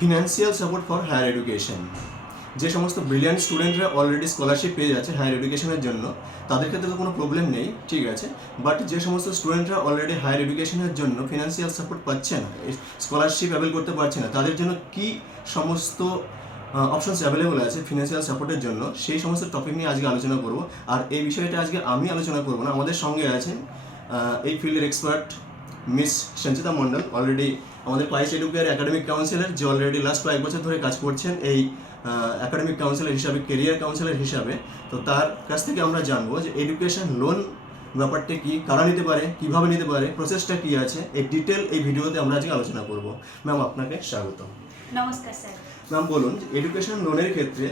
Financial support for higher education. যে সমস্ত brilliant স্টুডেন্টরা অলরেডি স্কলারশিপ পেয়ে যাচ্ছে হায়ার এডুকেশনের জন্য, তাদের ক্ষেত্রে তো কোনো প্রবলেম নেই, ঠিক আছে। বাট যে সমস্ত স্টুডেন্টরা অলরেডি হায়ার এডুকেশনের জন্য ফিনান্সিয়াল সাপোর্ট পাচ্ছে না, স্কলারশিপ অ্যাভেল করতে পারছে না, তাদের জন্য কি সমস্ত অপশনস অ্যাভেলেবল আছে ফিনান্সিয়াল সাপোর্টের জন্য, সেই সমস্ত টপিক নিয়ে আজকে আলোচনা করব। আর এই বিষয়টা আজকে আমি আলোচনা করব না, আমাদের সঙ্গে আছেন এই ফিল্ডের এক্সপার্ট মিস সঞ্চিতা মণ্ডল, অলরেডি আমাদের পাইস এডুকেয়ার একাডেমিক কাউন্সিলর, যে অলরেডি লাস্ট কয়েক বছর ধরে কাজ করছেন এই একাডেমিক কাউন্সিলর হিসাবে, কেরিয়ার কাউন্সিলর হিসাবে। তো তার কাছ থেকে আমরা জানবো যে এডুকেশন লোন ব্যাপারটা কি, কারা নিতে পারে, কিভাবে নিতে পারে, প্রসেসটা কি আছে, এই ডিটেল এই ভিডিওতে আমরা আজকে আলোচনা করব। ম্যাম, আপনাকে স্বাগত। নমস্কার স্যার। ম্যাম, বলুন যে এডুকেশন লোনের ক্ষেত্রে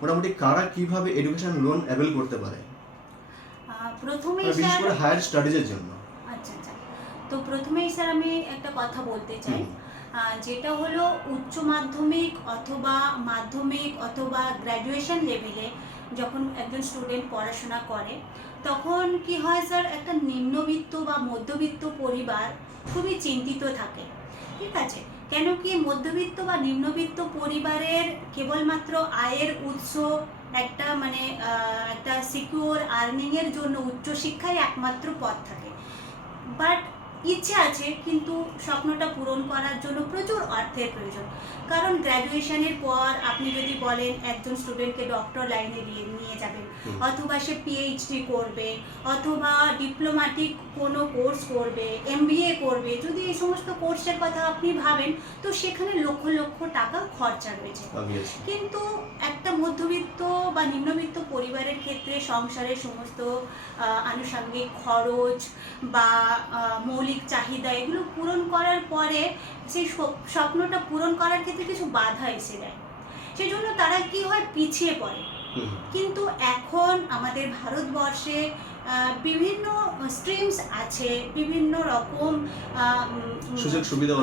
মোটামুটি কারা কিভাবে এডুকেশন লোন অ্যাভেল করতে পারে, প্রথমেই বিশেষ স্যার, করে হায়ার স্টাডিজের জন্য? আচ্ছা, তো প্রথমেই স্যার আমি একটা কথা বলতে চাই, যেটা হলো উচ্চ মাধ্যমিক অথবা মাধ্যমিক অথবা গ্র্যাজুয়েশন লেভেলে যখন একজন স্টুডেন্ট পড়াশোনা করে, তখন কি হয় স্যার, একটা নিম্নবিত্ত বা মধ্যবিত্ত পরিবার খুবই চিন্তিত থাকে, ঠিক আছে। কেন কি মধ্যবিত্ত বা নিম্নবিত্ত পরিবারের কেবলমাত্র আয়ের উৎস একটা একটা সিকিউর আর্নিংয়ের জন্য উচ্চশিক্ষাই একমাত্র পথ থাকে। বাট ইচ্ছে আছে, কিন্তু স্বপ্নটা পূরণ করার জন্য প্রচুর অর্থের প্রয়োজন। কারণ গ্র্যাজুয়েশনের পর আপনি যদি বলেন একজন স্টুডেন্টকে ডক্টর লাইনে নিয়ে যাবেন, অথবা সে পিএইচডি করবে, অথবা ডিপ্লোম্যাটিক কোনো কোর্স করবে, এমবিএ করবে, যদি এই সমস্ত কোর্সের কথা আপনি ভাবেন, তো সেখানে লক্ষ লক্ষ টাকা খরচা রয়েছে। কিন্তু একটা মধ্যবিত্ত বা নিম্নবিত্ত পরিবারের ক্ষেত্রে সংসারের সমস্ত আনুষঙ্গিক খরচ বা মৌলিক চাহিদা এগুলো পূরণ করার পরে সেই স্বপ্নটা পূরণ করার ক্ষেত্রে কিছু বাধা এসে দেয়, সেজন্য তারা কি হয়, পিছিয়ে পড়ে। কিন্তু এখন আমাদের ভারতবর্ষে বিভিন্ন স্ট্রিমস আছে, বিভিন্ন রকম সুযোগ সুবিধা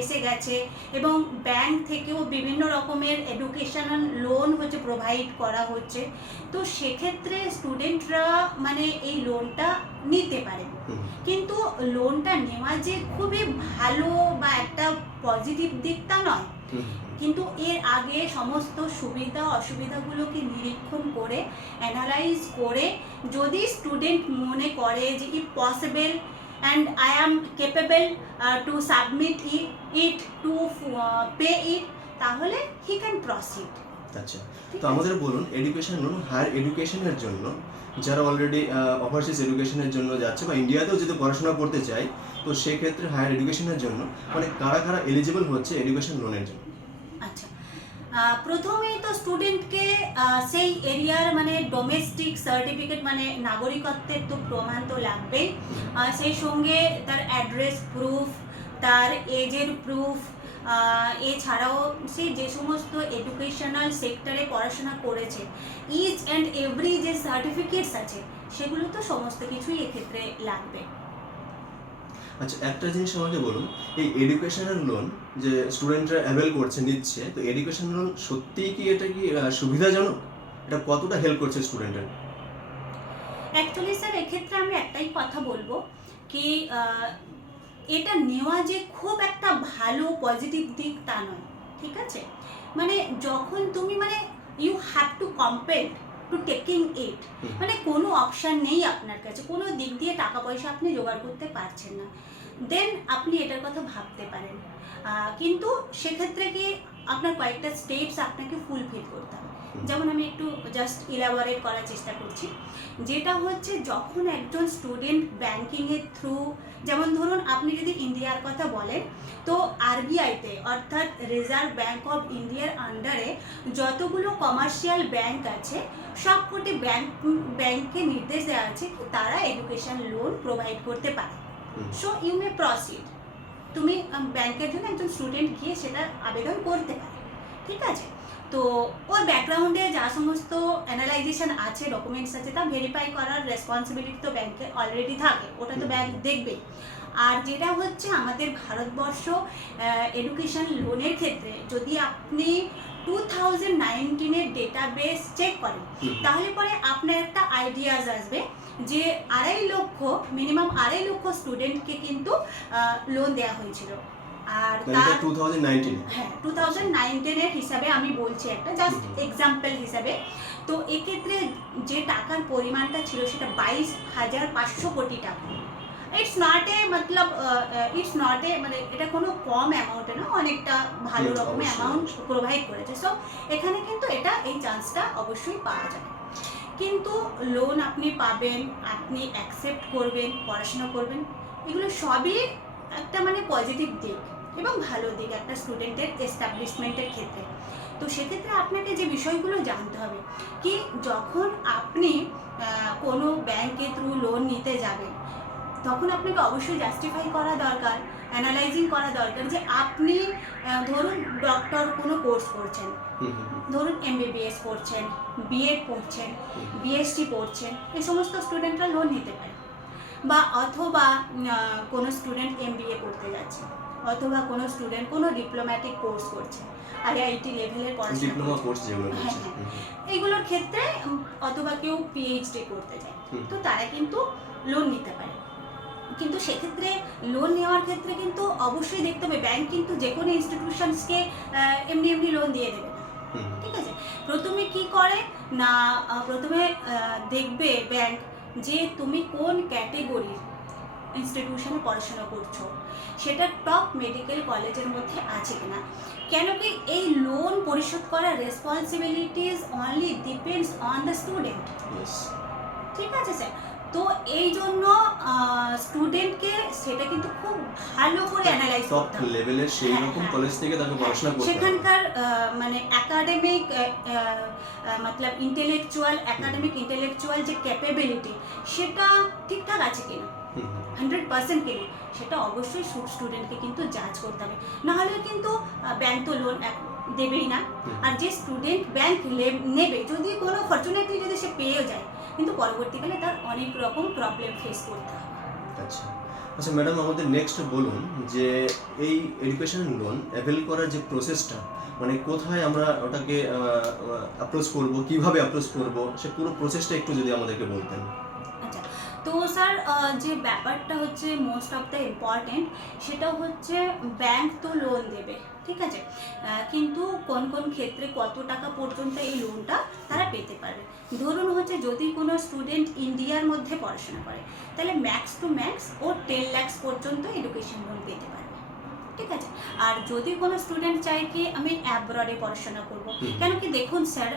এসে গেছে, এবং ব্যাংক থেকেও বিভিন্ন রকমের এডুকেশনাল লোন প্রোভাইড করা হচ্ছে। তো সেক্ষেত্রে স্টুডেন্টরা এই লোনটা নিতে পারে। কিন্তু লোনটা নেওয়া যে খুবই ভালো বা একটা পজিটিভ দিকটা নয়, কিন্তু এর আগে সমস্ত সুবিধা অসুবিধাগুলোকে নিরীক্ষণ করে, অ্যানালাইজ করে, যদি স্টুডেন্ট মনে করে যে it possible and I am capable to submit it to pay it, তাহলে he can proceed. আচ্ছা, তো আমাদের বলুন এডুকেশন লোন হায়ার এডুকেশনের জন্য, যারা অলরেডি ওভারসিজ এডুকেশনের জন্য যাচ্ছে বা ইন্ডিয়াতেও যদি পড়াশোনা করতে চায়, তো সেক্ষেত্রে হায়ার এডুকেশনের জন্য কারা কারা এলিজিবল হচ্ছে এডুকেশন লোনের জন্য? আচ্ছা, প্রথমেই তো স্টুডেন্টকে সেই এরিয়ার ডোমেস্টিক সার্টিফিকেট নাগরিকত্বের তো প্রমাণ তো লাগবেই, সেই সঙ্গে তার অ্যাড্রেস প্রুফ, তার এজের প্রুফ, এছাড়াও সে যে সমস্ত এডুকেশনাল সেক্টরে পড়াশোনা করেছে, ইচ অ্যান্ড এভরি যে সার্টিফিকেটস আছে সেগুলো তো সমস্ত কিছুই এক্ষেত্রে লাগবে। আচ্ছা, একটা জিনিস আমাকে বলুন, এই এডুকেশনাল লোন যে স্টুডেন্টরা অ্যাভেল করছে, নিচ্ছে, তো এডুকেশন লোন সত্যিই কি এটা কি সুবিধাজনক? এটা কতটা হেল্প করছে স্টুডেন্টের? অ্যাকচুয়ালি স্যার, এক্ষেত্রে আমি একটাই কথা বলবো কি, এটা নেওয়া যে খুব একটা ভালো পজিটিভ দিক তা নয়, ঠিক আছে। যখন তুমি you have to compel to taking it, কোনো অপশান নেই আপনার কাছে, কোনো দিক দিয়ে টাকা পয়সা আপনি জোগাড় করতে পারছেন না, দেন আপনি এটার কথা ভাবতে পারেন। কিন্তু সেক্ষেত্রে কি আপনার কয়েকটা স্টেপস আপনাকে ফুলফিল করতে হবে। যেমন আমি একটু জাস্ট ইলাবোরেট করার চেষ্টা করছি, যেটা হচ্ছে যখন একজন স্টুডেন্ট ব্যাংকিংয়ের থ্রু, যেমন ধরুন আপনি যদি ইন্ডিয়ার কথা বলেন, তো আরবিআইতে অর্থাৎ রিজার্ভ ব্যাঙ্ক অফ ইন্ডিয়ার আন্ডারে যতগুলো কমার্শিয়াল ব্যাংক আছে, সবকটি ব্যাংককে নির্দেশ দেওয়া আছে কি তারা এডুকেশন লোন প্রোভাইড করতে পারে। সো ইউ মে প্রসিড, তুমি ব্যাংকের জন্য একজন স্টুডেন্ট গিয়ে সেটা আবেদন করতে পারে, ঠিক আছে। তো ওর ব্যাকগ্রাউন্ডে যা সমস্ত অ্যানালাইজেশন আছে, ডকুমেন্টস আছে, তা ভেরিফাই করার রেসপন্সিবিলিটি তো ব্যাংকে অলরেডি থাকে, ওটা তো ব্যাংক দেখবে। আর যেটা হচ্ছে আমাদের ভারতবর্ষ এডুকেশন লোনের ক্ষেত্রে, যদি আপনি 2019-এর ডেটাবেস চেক করেন, তাহলে পরে আপনার একটা আইডিয়াস আসবে যে 2.5 লক্ষ, মিনিমাম 2.5 লক্ষ স্টুডেন্টকে কিন্তু লোন দেওয়া হয়েছিল। আর মানে তার এটা 2019 হ্যাঁ 2019-এর হিসাবে আমি বলছি একটা জাস্ট এক্সাম্পল হিসাবে। তো এক্ষেত্রে যে টাকার পরিমাণটা ছিল সেটা 22,500 কোটি টাকা। It's not a Matlab it's not a মানে এটা কোনো কম অ্যামাউন্টে না, অনেকটা ভালো রকমের অবশ্যই, অ্যামাউন্ট অবশ্যই। প্রোভাইড করেছে। সো এখানে কিন্তু এটা এই চান্সটা অবশ্যই পাওয়া যাবে। কিন্তু লোন আপনি পাবেন, আপনি অ্যাকসেপ্ট করবেন, পড়াশোনা করবেন, এগুলো সবই একটা মানে পজিটিভ দিক এবং ভালো দিক একটা স্টুডেন্টের এস্টাবলিশমেন্টের ক্ষেত্রে। তো সেক্ষেত্রে আপনাকে যে বিষয়গুলো জানতে হবে কি, যখন আপনি কোনো ব্যাংকের থ্রু লোন নিতে যাবেন তখন আপনাকে অবশ্যই জাস্টিফাই করা দরকার, অ্যানালাইজিং করা দরকার যে আপনি ধরুন ডক্টর কোনো কোর্স করছেন, ধরুন এমবিবিএস পড়ছেন, বিএড পড়ছেন, বিএসসি পড়ছেন, এই সমস্ত স্টুডেন্টরা লোন নিতে পারে। বা অথবা কোনো স্টুডেন্ট এমবিএ করতে যাচ্ছে, অথবা কোনো স্টুডেন্ট কোনো ডিপ্লোম্যাটিক কোর্স করছে, আইআইটি লেভেলের পড়াশোনা ডিপ্লোমা করছে। কোর্স যেগুলো হ্যাঁ করছে। হ্যাঁ, এইগুলোর ক্ষেত্রে অথবা কেউ পিএইচডি করতে যায়, তো তারা কিন্তু লোন নিতে পারে। কিন্তু সেক্ষেত্রে লোন নেওয়ার ক্ষেত্রে কিন্তু অবশ্যই দেখতে হবে ব্যাংক কিন্তু যে কোনো ইনস্টিটিউশনসকে এমনি এমনি লোন দিয়ে দেবে না, ঠিক আছে। প্রথমে কি করে না, প্রথমে দেখবে ব্যাংক যে তুমি কোন ক্যাটেগরির ইনস্টিটিউশনে পড়াশোনা করছো, সেটা টপ মেডিকেল কলেজের মধ্যে আছে কিনা। কেন কি এই লোন পরিশোধ করার responsibilities only depends on the student, ঠিক আছে স্যার। তো এই জন্য স্টুডেন্টকে সেটা কিন্তু খুব ভালো করে অ্যানালাইজ টপ করতে হবে। লেভেলের সেই হ্যাঁ, রকম হ্যাঁ। কলেজ থেকে তাকে পড়াশোনা করতে হবে। সেখানকার মানে একাডেমিক মতলব একাডেমিক ইন্টেলেকচুয়াল যে ক্যাপাবিলিটি সেটা ঠিকঠাক আছে কিনা, 100% কিনা, সেটা অবশ্যই স্টুডেন্টকে কিন্তু জাজ করতে হবে। নাহলে কিন্তু ব্যাংক তো লোন দেবেই না। আর যে স্টুডেন্ট ব্যাংক নেবে, যদি কোনো ফর্চুনেটলি যদি সে পেয়েও যায়, কিন্তু পরবর্তীকালে তার অনেক রকম প্রবলেম ফেস করতে হবে। আচ্ছা আচ্ছা ম্যাডাম, আমাদের নেক্সট বলুন যে এই এডুকেশন লোন অ্যাভেল করার যে প্রসেসটা, মানে কোথায় আমরা ওটাকে অ্যাপ্রোচ করব, কিভাবে অ্যাপ্রোচ করব, সে পুরো প্রসেসটা একটু যদি আমাদেরকে বলতেন। আচ্ছা, তো স্যার যে ব্যাপারটা হচ্ছে মোস্ট অফ দ্য ইম্পর্টেন্ট, সেটা হচ্ছে ব্যাংক তো লোন দেবে, ঠিক আছে, কিন্তু কোন কোন ক্ষেত্রে কত টাকা পর্যন্ত এই লোনটা তারা পেতে পারবে। ধরুন হচ্ছে যদি কোনো স্টুডেন্ট ইন্ডিয়ার মধ্যে পড়াশোনা করে, তাহলে ম্যাক্স টু ম্যাক্স ও 10 লাখ পর্যন্ত এডুকেশন লোন পেতে পারবে, ঠিক আছে। আর যদি কোনো স্টুডেন্ট চায় কি আমি অ্যাব্রডে পড়াশোনা করব, কেন কি দেখুন স্যার,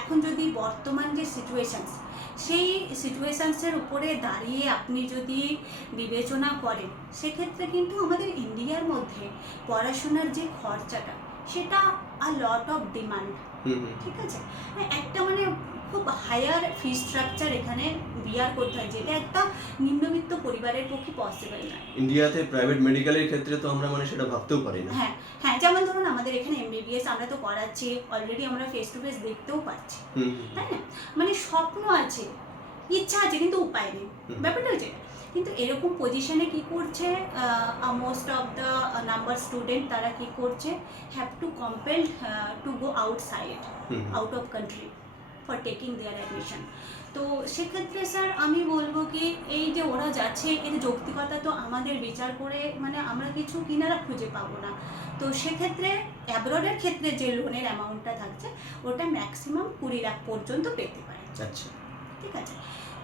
এখন যদি বর্তমান যে সিচুয়েশনস, সেই সিচুয়েশনসের উপরে দাঁড়িয়ে আপনি যদি বিবেচনা করেন, সেক্ষেত্রে কিন্তু আমাদের ইন্ডিয়ার মধ্যে পড়াশোনার যে খরচাটা, সেটা আ লট অফ ডিমান্ড, ঠিক আছে। একটা মানে খুব হায়ার ফি স্ট্রাকচার এখানে বিয়ার করতে হয়, যেটা একটা নিম্নবিত্ত পরিবারের পক্ষে পসিবল নয়। ইন্ডিয়াতে প্রাইভেট মেডিকেলের ক্ষেত্রে তো আমরা মানে সেটা ভাবতেও পারি না। হ্যাঁ হ্যাঁ, যেমন ধরুন আমাদের এখানে এমবিবিএস আমরা তো করাচ্ছি, অলরেডি আমরা ফেস টু ফেস দেখতেও পাচ্ছি, তাই না। মানে স্বপ্ন আছে, ইচ্ছা আছে, কিন্তু উপায় নেই, ব্যাপারটা হচ্ছে। কিন্তু এরকম পজিশনে কি করছে most of the number student, তারা কি করছে, have to compelled to go outside, out of country for taking their admission. তো সেক্ষেত্রে স্যার আমি বলবো কি, এই যে ওরা যাচ্ছে, এর যৌক্তিকতা তো আমাদের বিচার করে মানে আমরা কিছু কিনারা খুঁজে পাবো না। তো সেক্ষেত্রে অ্যাব্রডের ক্ষেত্রে যে লোনের অ্যামাউন্টটা থাকছে, ওটা ম্যাক্সিমাম 20 লাখ পর্যন্ত পেতে পারে, আচ্ছা, ঠিক আছে।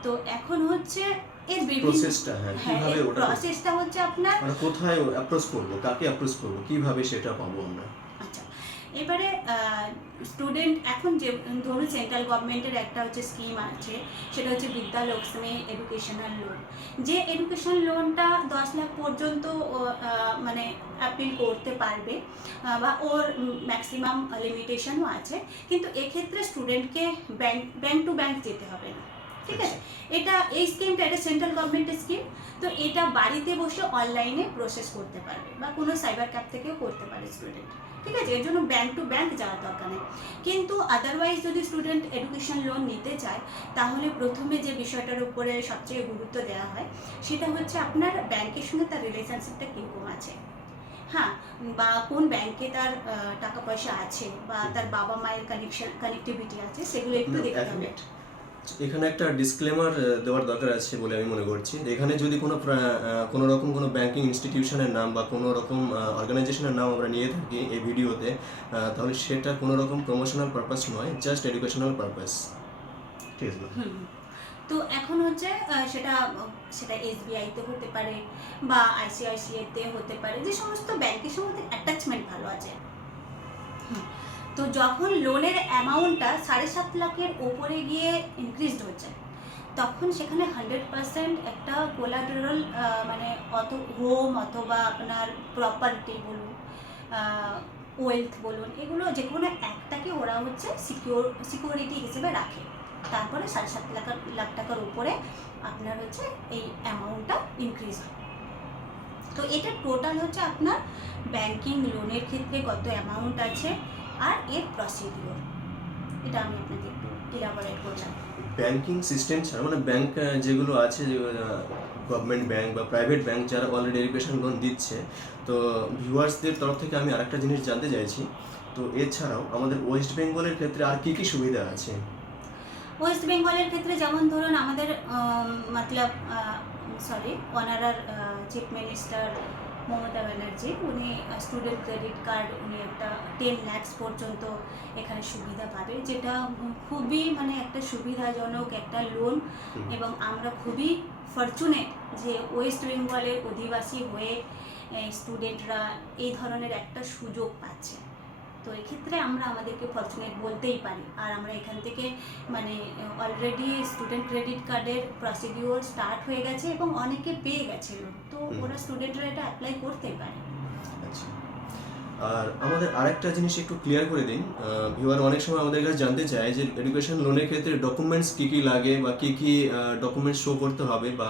তো এখন হচ্ছে এর প্রসেসটা, হ্যাঁ, কিভাবে ওটা প্রসেসটা হচ্ছে আপনার, মানে কোথায় অ্যাপ্রোচ করব, কাকে অ্যাপ্রোচ করব, কিভাবে সেটা পাবো আমরা। আচ্ছা এবারে স্টুডেন্ট এখন যে ধরুন সেন্ট্রাল গভর্নমেন্টের একটা হচ্ছে স্কিম আছে, সেটা হচ্ছে বিদ্যা লক্ষ্মী এডুকেশনাল লোন। যে এডুকেশন লোনটা 10 লাখ পর্যন্ত মানে অ্যাপিল করতে পারবে, বা ওর ম্যাক্সিমাম লিমিটেশনও আছে, কিন্তু এক্ষেত্রে স্টুডেন্টকে ব্যাংক টু ব্যাংক যেতে হবে না, ঠিক আছে। এটা এই স্কিমটা, এটা সেন্ট্রাল গভর্নমেন্টের স্কিম। তো এটা বাড়িতে বসে অনলাইনে প্রসেস করতে পারবে, বা কোনো সাইবার ক্যাফ থেকেও করতে পারে স্টুডেন্ট, ঠিক আছে। এর জন্য ব্যাংক টু ব্যাংক যাওয়ার দরকার নেই। কিন্তু আদারওয়াইজ যদি স্টুডেন্ট এডুকেশন লোন নিতে চায়, তাহলে প্রথমে যে বিষয়টার উপরে সবচেয়ে গুরুত্ব দেওয়া হয়, সেটা হচ্ছে আপনার ব্যাংকের সঙ্গে তার রিলেশনশিপটা কীরকম আছে, হ্যাঁ, বা কোন ব্যাংকে তার টাকা পয়সা আছে, বা তার বাবা মায়ের কানেকটিভিটি আছে, সেগুলো একটু দেখতে হবে। এখানে একটা ডিসক্লেমার দেওয়ার দরকার আছে বলে আমি মনে করছি। এখানে যদি কোনো রকম কোনো ব্যাংকিং ইনস্টিটিউশনের নাম বা কোনো রকম অর্গানাইজেশনের নাম আমরা নিয়ে থাকি এই ভিডিওতে, তাহলে সেটা কোনো রকম প্রমোশনাল পারপাস নয়, জাস্ট এডুকেশনাল পারপাস। ঠিক আছে? তো এখন হচ্ছে সেটা সেটা এসবিআইতে হতে পারে বা আইসিআইসিআইতে হতে পারে, যে সমস্ত ব্যাংকের সঙ্গে অ্যাটাচমেন্ট ভালো আছে। তো যখন লোনের অ্যামাউন্টটা 7.5 লাখের ওপরে গিয়ে ইনক্রিজড হচ্ছে, তখন সেখানে 100% একটা কোলাটেরাল, মানে অত হোম অথবা আপনার প্রপার্টি বলুন, ওয়েলথ বলুন, এগুলো যে কোনো একটাকে ওরা হচ্ছে সিকিউরিটি হিসেবে রাখে। তারপরে 7.5 লাখ টাকার উপরে আপনার হচ্ছে এই অ্যামাউন্টটা ইনক্রিজ হয়। তো এটা টোটাল হচ্ছে আপনার ব্যাংকিং লোনের ক্ষেত্রে কত অ্যামাউন্ট আছে আর এর প্রসিডিওর, এটা আমি আপনাকে একটু ইলাবোরেট করলাম। ব্যাংকিং সিস্টেম ছাড়া মানে ব্যাংক যেগুলো আছে, গভর্নমেন্ট ব্যাংক বা প্রাইভেট ব্যাংক যারা অলরেডি এডুকেশন লোন দিচ্ছে, তো ভিউয়ার্সদের তরফ থেকে আমি আরেকটা জিনিস জানতে চাইছি, তো এছাড়াও আমাদের ওয়েস্ট বেঙ্গলের ক্ষেত্রে আর কী কী সুবিধা আছে? ওয়েস্ট বেঙ্গলের ক্ষেত্রে যেমন ধরুন আমাদের অনারার চিফ মিনিস্টার মমতা ব্যানার্জি, উনি স্টুডেন্ট ক্রেডিট কার্ড, উনি একটা 10 lakhs পর্যন্ত এখানে সুবিধা পাবে, যেটা খুবই মানে একটা সুবিধাজনক একটা লোন। এবং আমরা খুবই ফরচুনেট যে ওয়েস্ট বেঙ্গলের অধিবাসী হয়ে স্টুডেন্টরা এই ধরনের একটা সুযোগ পাচ্ছে। তো এক্ষেত্রে আমরা আমাদেরকে ফরচুনেট বলতেই পারি। আর আমরা এখান থেকে মানে অলরেডি স্টুডেন্ট ক্রেডিট কার্ডের প্রসিডিওর স্টার্ট হয়ে গেছে এবং অনেকে পেয়ে গেছে লোন, তো ওরা স্টুডেন্টরা এটা অ্যাপ্লাই করতেই পারে। আচ্ছা, আর আমাদের আরেকটা জিনিস একটু ক্লিয়ার করে দিন, ভিউয়ার অনেক সময় আমাদের কাছে জানতে চায় যে এডুকেশন লোনের ক্ষেত্রে ডকুমেন্টস কী কী লাগে বা কী কী ডকুমেন্টস শো করতে হবে, বা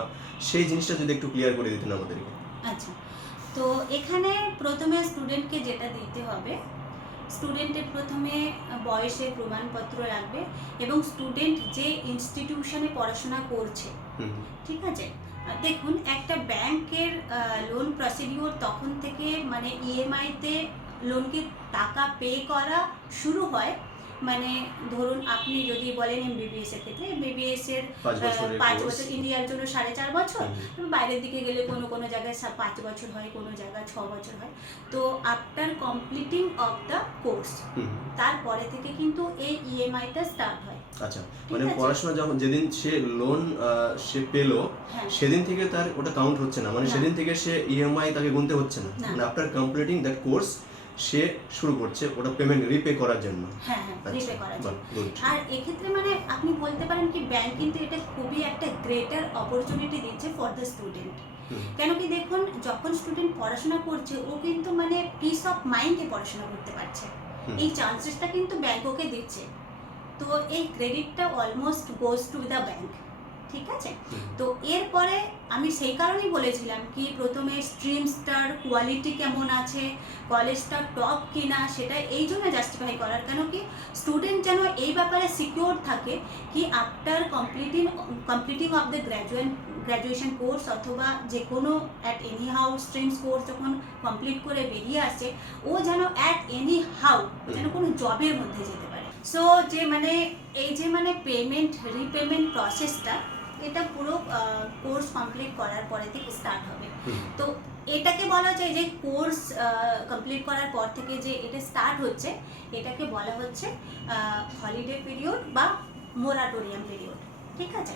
সেই জিনিসটা যদি একটু ক্লিয়ার করে দিতেন আমাদেরকে। আচ্ছা, তো এখানে প্রথমে স্টুডেন্টকে যেটা দিতে হবে, স্টুডেন্টের প্রথমে বয়সের প্রমাণপত্র লাগবে এবং স্টুডেন্ট যে ইনস্টিটিউশনে পড়াশোনা করছে, ঠিক আছে। দেখুন, একটা ব্যাংকের লোন প্রসিডিওর তখন থেকে মানে ইএমআইতে লোনকে টাকা পে করা শুরু হয়। মানে ধরুন আপনি যদি বলেন এমবিবিএস এর ক্ষেত্রে, এমবিবিএস এর 5 বছর, ইন্ডিয়ার জন্য 4.5 বছর, বাইরের দিকে গেলে কোনো জায়গায় 5 বছর হয়, কোনো জায়গায় 6 বছর হয়। তো after completing of the course, তারপরে থেকে কিন্তু এই ইএমআইটা স্টার্ট হয়। আচ্ছা, মানে পড়াশোনা যখন যেদিন সে লোন সে পেলো, সেদিন থেকে তার ওটা কাউন্ট হচ্ছে না, মানে সেদিন থেকে সে ইএমআই তাকে গুনতে হচ্ছে না, মানে আফটার কমপ্লিটিং দ্যাট কোর্স সে শুরু করছে ওটা পেমেন্ট রিপে করার জন্য। হ্যাঁ, রিপে করার জন্য। আর এক্ষেত্রে মানে আপনি বলতে পারেন কি ব্যাংক কিন্তু এটা খুবই একটা গ্রেটার অপরচুনিটি দিচ্ছে ফর দ্য স্টুডেন্ট। কেন কি দেখুন, যখন স্টুডেন্ট পড়াশোনা করছে ও কিন্তু মানে পিস অফ মাইন্ডে পড়াশোনা করতে পারছে, এই চান্সেসটা কিন্তু ব্যাংক ওকে দিচ্ছে। তো এই ক্রেডিটটা almost goes to the bank, ঠিক আছে। তো এরপরে আমি সেই কারণেই বলেছিলাম কি প্রথমে স্ট্রিমসটার কোয়ালিটি কেমন আছে, কলেজটা টপ কিনা, সেটা এই জন্য জাস্টিফাই করার, কেন কি স্টুডেন্ট যেন এই ব্যাপারে সিকিওর থাকে কি after completing of the graduation course অথবা যে কোনো at any how streams course যখন কমপ্লিট করে বেরিয়ে আসে, ও যেন অ্যাট এনি হাউ যেন কোনো জবের মধ্যে যেতে পারে। সো যে মানে এই যে মানে রিপেমেন্ট প্রসেসটা, এটা পুরো কোর্স কমপ্লিট করার পরে থেকে স্টার্ট হবে। তো এটাকে বলা যায় যে কোর্স কমপ্লিট করার পর থেকে যে এটা স্টার্ট হচ্ছে, এটাকে বলা হচ্ছে হলিডে পিরিয়ড বা মোরাটোরিয়াম পিরিয়ড, ঠিক আছে।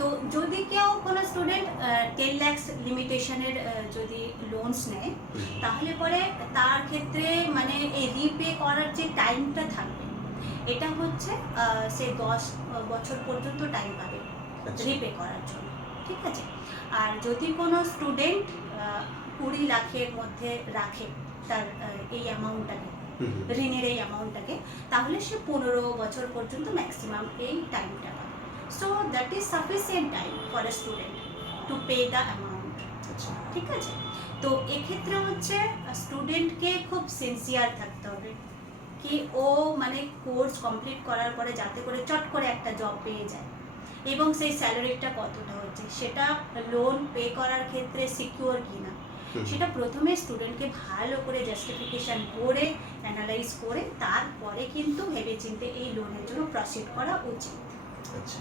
তো যদি কেউ কোনো স্টুডেন্ট 10 lakhs লিমিটেশনের যদি লোনস নেয়, তাহলে পরে তার ক্ষেত্রে মানে এই রিপে করার যে টাইমটা থাকবে, এটা হচ্ছে সে 10 বছর পর্যন্ত টাইম পাবে রিপে করার জন্য, ঠিক আছে। আর যদি কোনো স্টুডেন্ট 20 লাখের মধ্যে রাখে তার এই অ্যামাউন্টটাকে, ঋণের এই অ্যামাউন্টটাকে, তাহলে সে 15 বছর পর্যন্ত ম্যাক্সিমাম এই টাইমটা পাবে। So that is sufficient time for a student to pay the amount, ঠিক আছে। তো এক্ষেত্রে হচ্ছে স্টুডেন্টকে খুব সিনসিয়ার থাকতে হবে কি ও মানে কোর্স কমপ্লিট করার পরে যাতে করে চট করে একটা জব পেয়ে যায়, এবং সেই স্যালারিটা কতটা হচ্ছে সেটা লোন পে করার ক্ষেত্রে সিকিউর কিনা, সেটা প্রথমে স্টুডেন্টকে ভালো করে জাস্টিফিকেশন করে অ্যানালাইজ করে তারপরে কিন্তু ভেবেচিন্তে এই লোনের জন্য প্রসিড করা উচিত। আচ্ছা,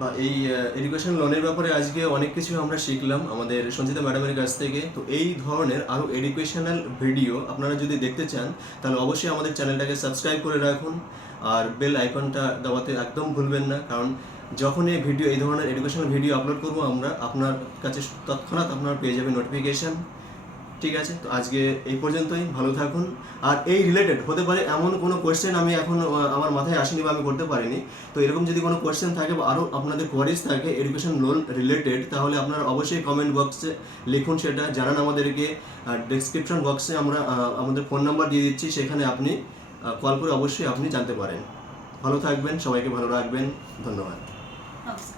বা এই এডুকেশন লোনের ব্যাপারে আজকে অনেক কিছু আমরা শিখলাম আমাদের সঞ্চিতা ম্যাডামের কাছ থেকে। তো এই ধরনের আরও এডুকেশনাল ভিডিও আপনারা যদি দেখতে চান তাহলে অবশ্যই আমাদের চ্যানেলটাকে সাবস্ক্রাইব করে রাখুন আর বেল আইকনটা দেওয়াতে একদম ভুলবেন না, কারণ যখন এই ধরনের এডুকেশনাল ভিডিও আপলোড করবো আমরা আপনার কাছে তৎক্ষণাৎ আপনারা পেয়ে যাবেন নোটিফিকেশান। ঠিক আছে, তো আজকে এই পর্যন্তই, ভালো থাকুন। আর এই রিলেটেড হতে পারে এমন কোনো কোয়েশ্চেন আমি এখন আমার মাথায় আসেনি বা আমি করতে পারিনি, তো এরকম যদি কোনো কোয়েশ্চেন থাকে বা আরও আপনাদের কোয়ারিজ থাকে এডুকেশন লোন রিলেটেড, তাহলে আপনারা অবশ্যই কমেন্ট বক্সে লিখুন, সেটা জানান আমাদেরকে। আর ডেসক্রিপশন বক্সে আমরা আমাদের ফোন নাম্বার দিয়ে দিচ্ছি, সেখানে আপনি কল করে অবশ্যই আপনি জানতে পারেন। ভালো থাকবেন, সবাইকে ভালো রাখবেন, ধন্যবাদ। নমস্কার।